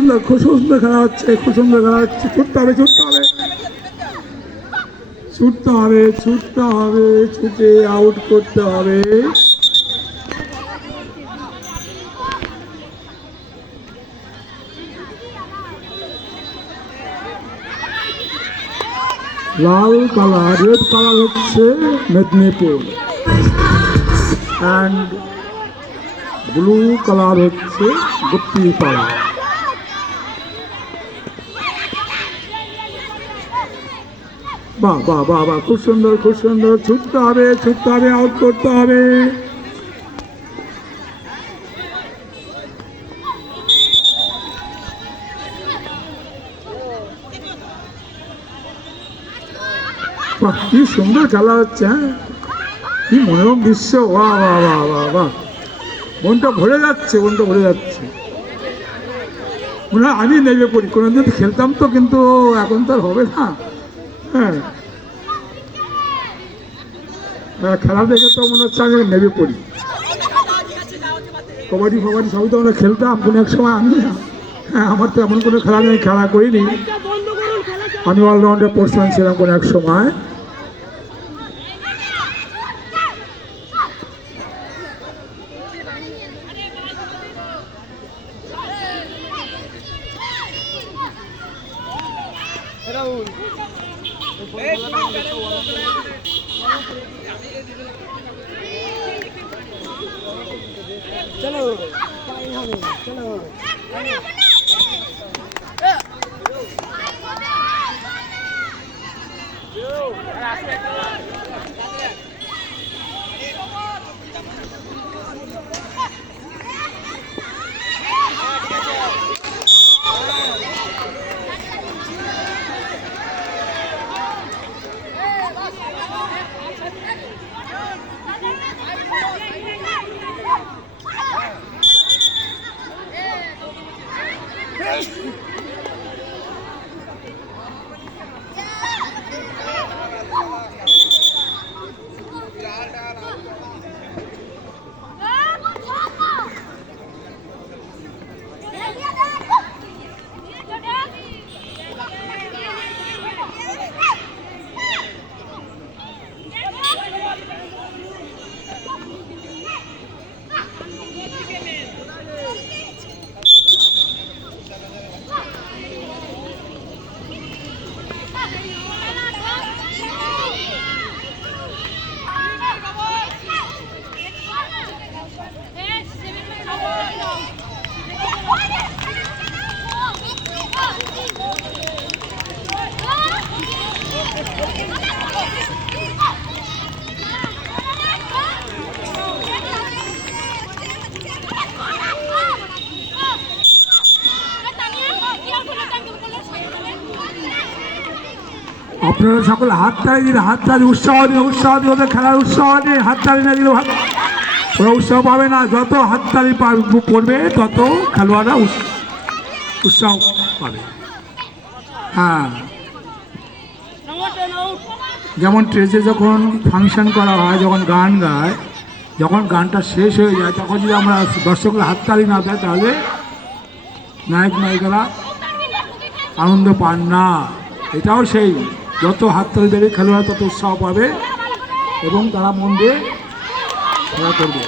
সুন্দর, খুব সুন্দর খেলা হচ্ছে, খুব সুন্দর খেলা হচ্ছে। ছুটতে হবে, ছুটতে হবে, ছুটতে হবে, ছুটতে হবে, ছুটে আউট করতে হবে। লাল কালার, রেড কালার হচ্ছে মেদিনীপুর, অ্যান্ড ব্লু কালার হচ্ছে গুপ্তিপাড়া। বাহ বাহ বাহ বাহ, খুব সুন্দর, খুব সুন্দর। ছুটতে হবে, ছুটতে হবে, আউট করতে হবে। বাহ, কি সুন্দর খেলা হচ্ছে, হ্যাঁ, কি মনোরম দৃশ্য। বাহ বাহ বাহ বাহ বাহ, মনটা ভরে যাচ্ছে, মনটা ভরে যাচ্ছে। মনে হয় আমি নেমে পড়ি, কোনোদিন খেলতাম তো, কিন্তু এখন তো আর হবে না। হ্যাঁ, খেলা দেখে তো মনে হচ্ছে আমি নেমে পড়ি। কবাডি ফবাডি সবই তো আমরা খেলতাম কোনো এক সময়। আমি, হ্যাঁ, আমার তো এমন কোনো খেলা নেই, খেলা করিনি। আমি অলরাউন্ডার পোর্সম্যান ছিলাম কোনো এক সময়। चलो चलो আপনারা সকলে হাততালি দিন, হাততালি, উৎসাহ দিন, উৎসাহ দিন, ওদের খেলার উৎসাহ দিন। হাততালি না দিলে ওরা উৎসাহ পাবে না। যত হাততালি পড়বে তত খেলোয়াড়রা উৎসাহ পাবে। হ্যাঁ, যেমন স্টেজে যখন ফাংশন করা হয়, যখন গান গায়, যখন গানটা শেষ হয়ে যায়, তখন যদি আমরা দর্শকরা হাততালি না দেয়, তাহলে নায়ক নায়িকারা আনন্দ পান না। এটাও সেই, যত হাততালি দেবে খেলোয়াড় তত উৎসাহ পাবে এবং তারা মন দিয়ে খেলা করবে।